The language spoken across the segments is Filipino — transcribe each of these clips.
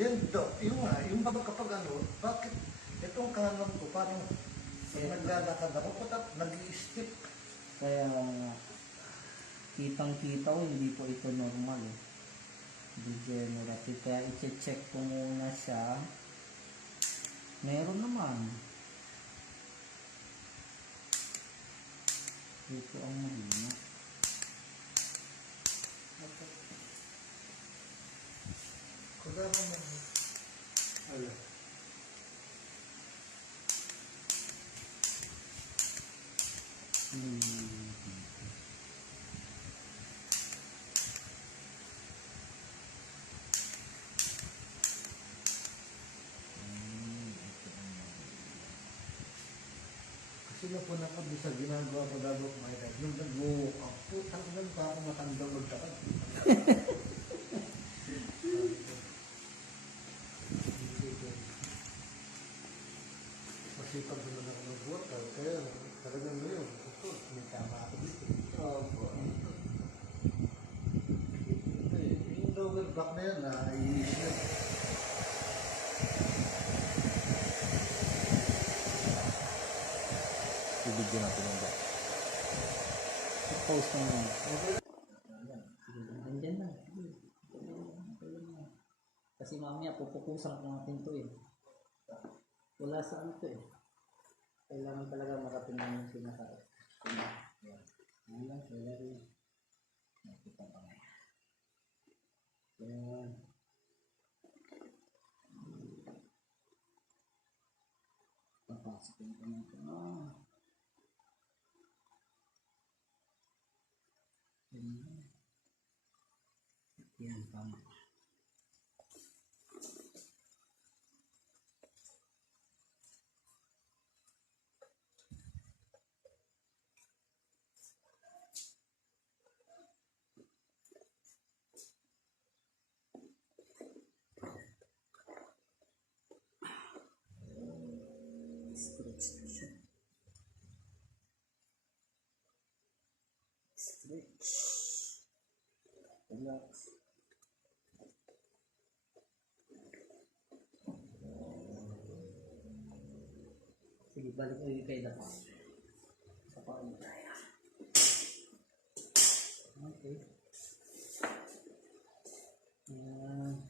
Yan daw, yung nga, yung baga kapag ano, bakit itong kanan ko parang naglalakad ako, patap nag-i-step. Kaya kitang-kita ko, hindi po ito normal eh. Degenerative. Kaya i-check ko muna siya. Meron naman. Ito ang mahina. Kagaman mo. Ala. Kasi napuna ko di sa ginagawa ko bago kumain. Nung nag-walk up, putang ina pa ako matandang magtakad. Masipag naman ako mag-workout, kaya talagang ngayon, may tama ako dito. Opo. Yung lower back na yan, naiinis na. Ibigyan natin yung back. I-post naman. Nandyan na. Kasi mamaya pupukusan ko natin to eh. Wala sa ano to eh. Kailangan talaga marating namin sinasarap. Yan. Yan lang. Kaya rin. Nakita pa nga. Yan. Papasikin ko na ito. Yan, tama. Stretch na siya. Stretch. Relax. Sige, balik ulit kayo na. Sa paano tayo. Okay. Ayan.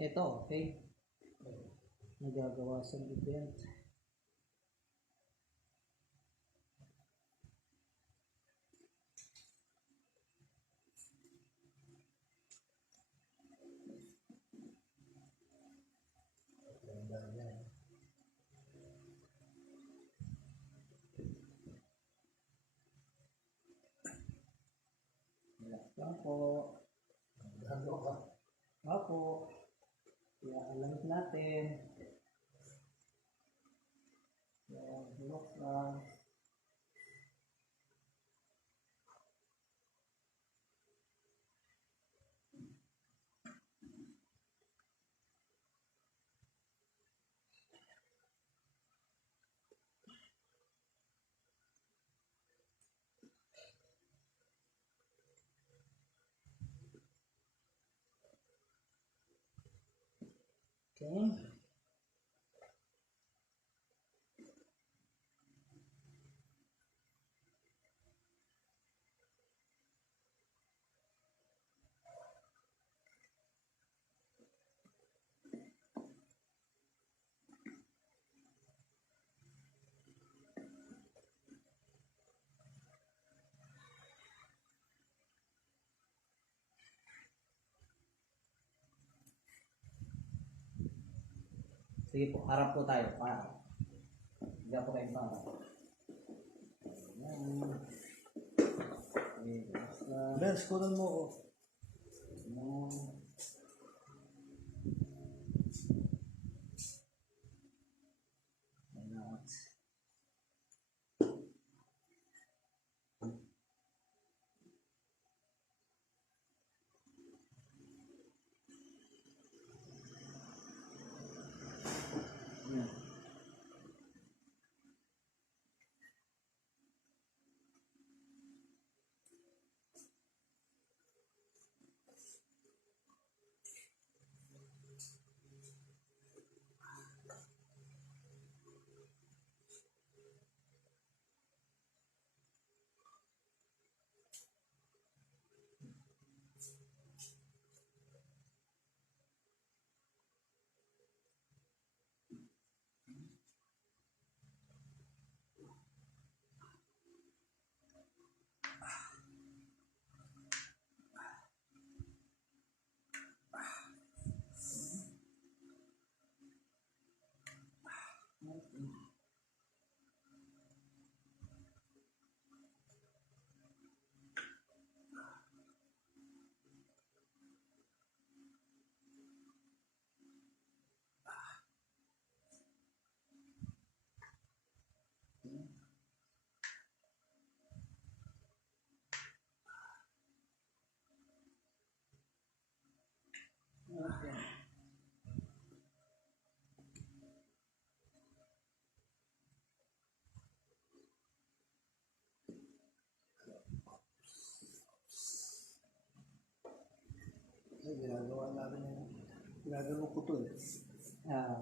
Ito, okay. Nagagawa sa event. Relax lang po. Ano ka? Opo. Alam natin. Yan, relax lang. Okay. Sige po, harap po tayo. Harap. Diyan po kayo pa. Okay, basta. Lens, kunan mo ako. Ano. Relax. Yan. Okay. Ay, ginagawa namin yun. Ginagawa ko to eh. Ah,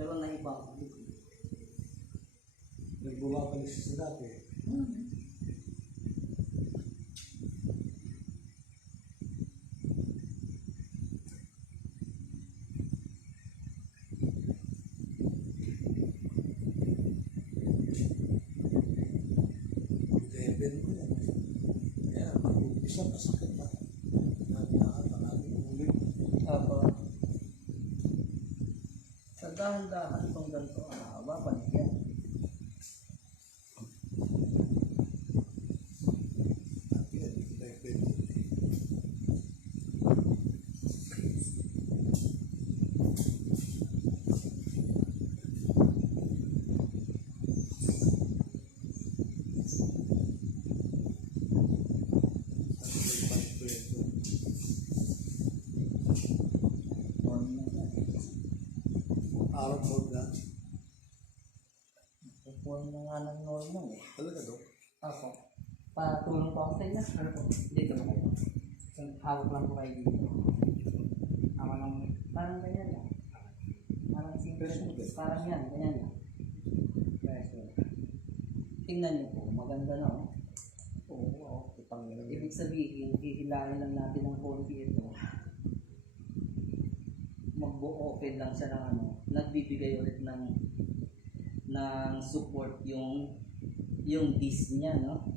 pero naibang. Nagbumabalik sa dati. Level ko yan. Kaya, mag-umpisa, masakit pa. Nakakatakalin ulit. Apo. Sa dahan-dahan itong ganito, babalik yan. Yan, level. Arab mode na. Pupuan na nga ng normal eh. Talaga daw. Apo. Patulong pa ako sa inyo. Ano po? Dito mo kayo. Hawak lang po kayo dito. Ako lang, parang ganyan lang. Parang simple. Parang yan, ganyan lang. Pressure. Tingnan niyo po, maganda na oh. Oo, kitang nila. Ibig sabihin, hihilahin lang natin ng konti ito. Mag-open lang siya ng ano, nagbibigay ulit ng support yung disc niya, no?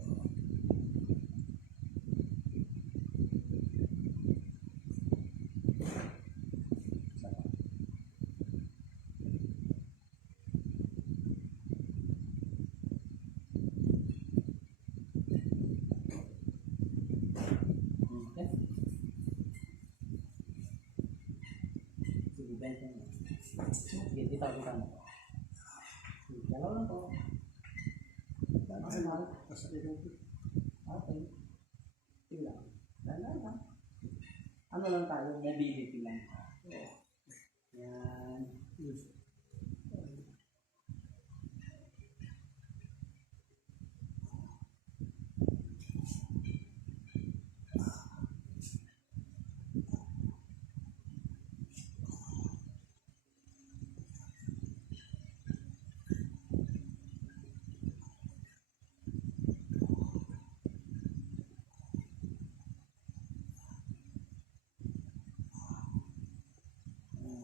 Okay. Sige, benta mo. Sige, bitaw mo. Dalawa lang po. Okay. Sige lang. Dalawa lang. Ano lang tayo, mobility lang. Yan.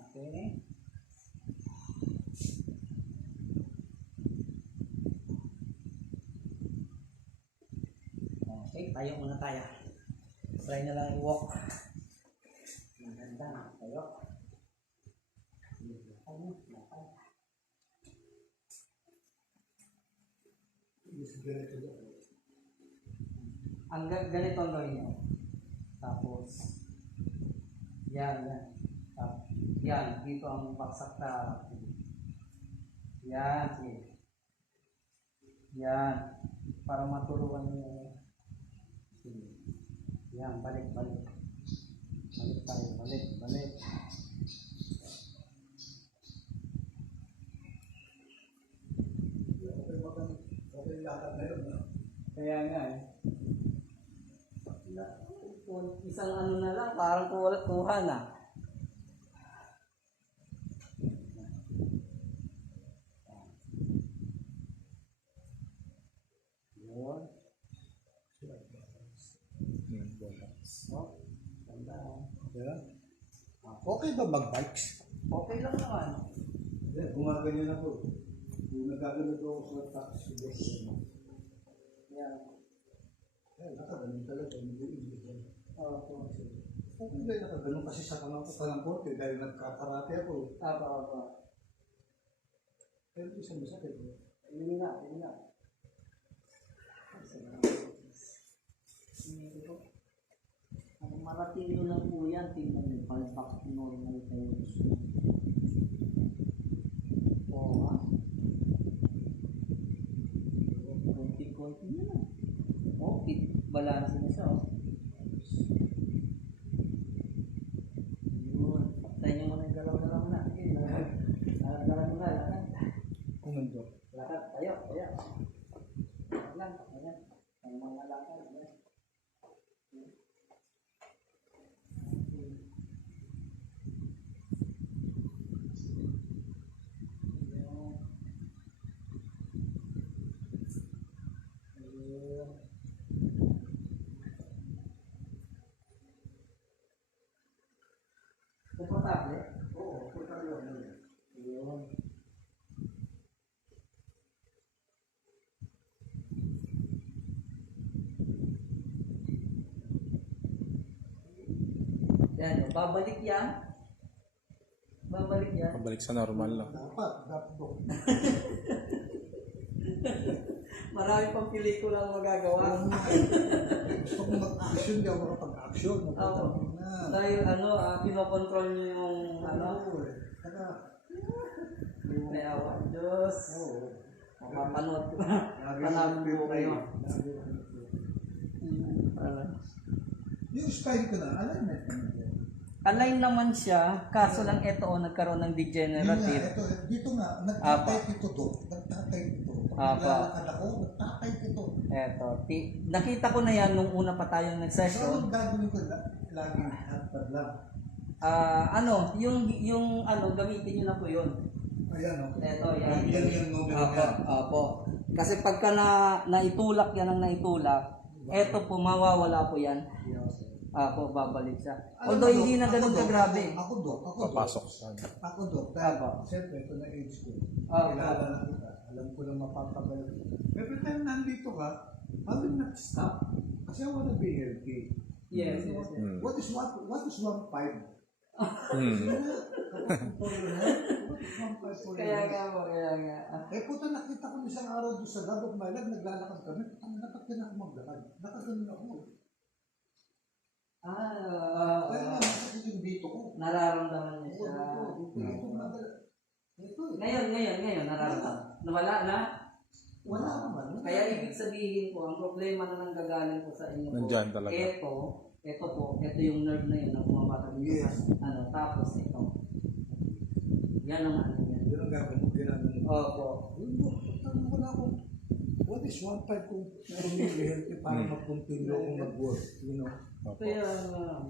Okay. Tayo muna tayo. Try na lang i-walk. Maganda na. Tayo. Ganito ang gawin nyo. Tapos, yan. Tapos, yan, dito ang baksak na. Yan, sige. Yan. Para matulungan nyo. Sige. Yan, balik. Balik tayo, balik. Okay, lakad na yun, no? Kaya nga eh. Isang ano na lang, parang kuha na. Yun. Oh, ganda. Yeah. Okay ba mag-bikes? Okay lang naman. Hindi, gumaganyan ako. Yung nagkaganyan ako sa taxi. Yan. Nakaganon talaga. Opo. Hindi, nakaganon kasi sa kanang korte dahil nagkakarate ako. Apa. Pero isang masakit. Hindi na. Ang marating nyo lang po yan, tingnan nyo, palpak normal kayo. Oo nga. Konti nyo lang. Okay, balance na siya. Yun, patay nyo muna yung galaw-galaw na. Okay, galaw mo na, lakad. Kumando. Lakad, tayo. Lakad, ayan. Ang mga lakad, ayan. Komportable? Oo, komportable ako. Yun. Yan, babalik yan. Pabalik sa normal lang. Dapat po. Marami pang pelikula ang magagawa. Gusto kong mag-action, hindi ako makapag-action. Dahil pinokontrol nyo yung may awa. Diyos. Mapapanood ko. Panalo po kayo. Yung style ko na, alignment naman. Align naman siya, kaso lang ito nagkaroon ng degenerative. Ito, dito nga, nagtatay ito to. Naglalakad ako, nagtatay ito. Eto, nakita ko na yan nung una pa tayong So, nag-session. anong gagawin ko laging hotpad lang? Gamitin nyo na po yun. Ayan, okay. Eto, yan. Yan yung numero niya. Apo. Kasi pagka naitulak yan ang naitulak, eto po, mawawala po yan. Apo, babalik siya. Although hindi na ganun kagrabe. Ako, Papasok sa Ako, Dok. Dahil, siyempre, ito na age ko. Kilala na kita. Alam ko lang mapapabalik. Every time nandito ka, I will not stop. Kasi I wanna be healthy. Yes. What is 1.5? Kaya nga. Puta, nakita ko isang araw doon sa God of my life, naglalakad kami. Ang natakit na ako maglakad. Nakaganon ako. Kaya nga, masakit yung dito ko. Nararamdaman niya siya. Ngayon, nararamdaman. Nawala na? Wala naman. Kaya ibig sabihin po, ang problema na nanggagaling po sa inyo po, Nandyan talaga. ito yung nerve na yun na bumabatag dito sa, tapos ito. Yan ang ano yan. Yun ang gagawin. Opo. Wala akong, what is 1.5 kung healthy para mag-continue akong mag-work, you know? Kaya nga.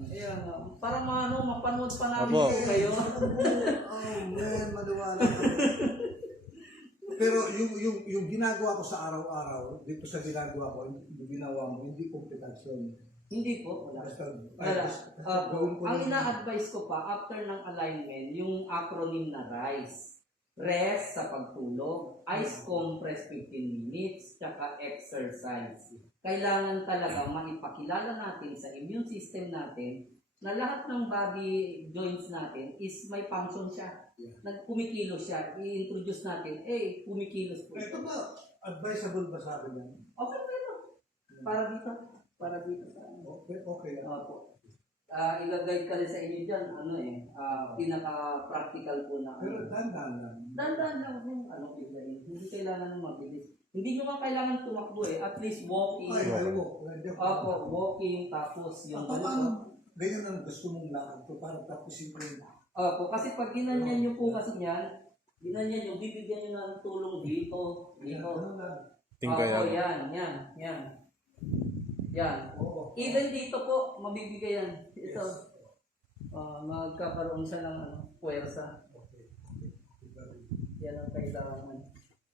Para mapanood pa namin Opo. po kayo. Maliwala ka. Pero yung ginagawa ko sa araw-araw, dito sa ginagawa ko, yung ginawa mo, hindi kompetasyon. Hindi po. Wala. Gawin ko Ang ina-advise ko pa, after ng alignment, yung acronym na RISE. rest sa pagtulog, ice compress 15 minutes, tsaka exercise. Kailangan talaga maipakilala natin sa immune system natin na lahat ng body joints natin is may function siya. Nagkumikilos siya. I-introduce natin, kumikilos po. Ito ba, advisable ba sa akin yan? Okay, pero. Para dito. Para dito sa ano. Okay lang. Opo. Ilagay ka rin sa inyo dyan, pinaka-practical po na. Pero dandan lang. Dandan lang kung anong biglayin. Hindi kailangan ng mabilis. Hindi nyo nga kailangan tumakbo At least walking. Ay, walk. Opo, walking, tapos yung Paano ganyan ang gusto mong lakad ko para tapusin ko yun? Opo, kasi pag ginanyan nyo po kasi yan, ginanyan nyo, bibigyan nyo ng tulong dito. Ano lang? Tingkayan. Yan. Oo. Even dito po, mabibigay yan. Ito. Magkakaroon siya ng puwersa. Okay. Yan ang kailangan.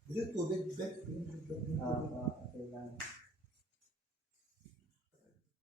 Is it tubig? Kailangan.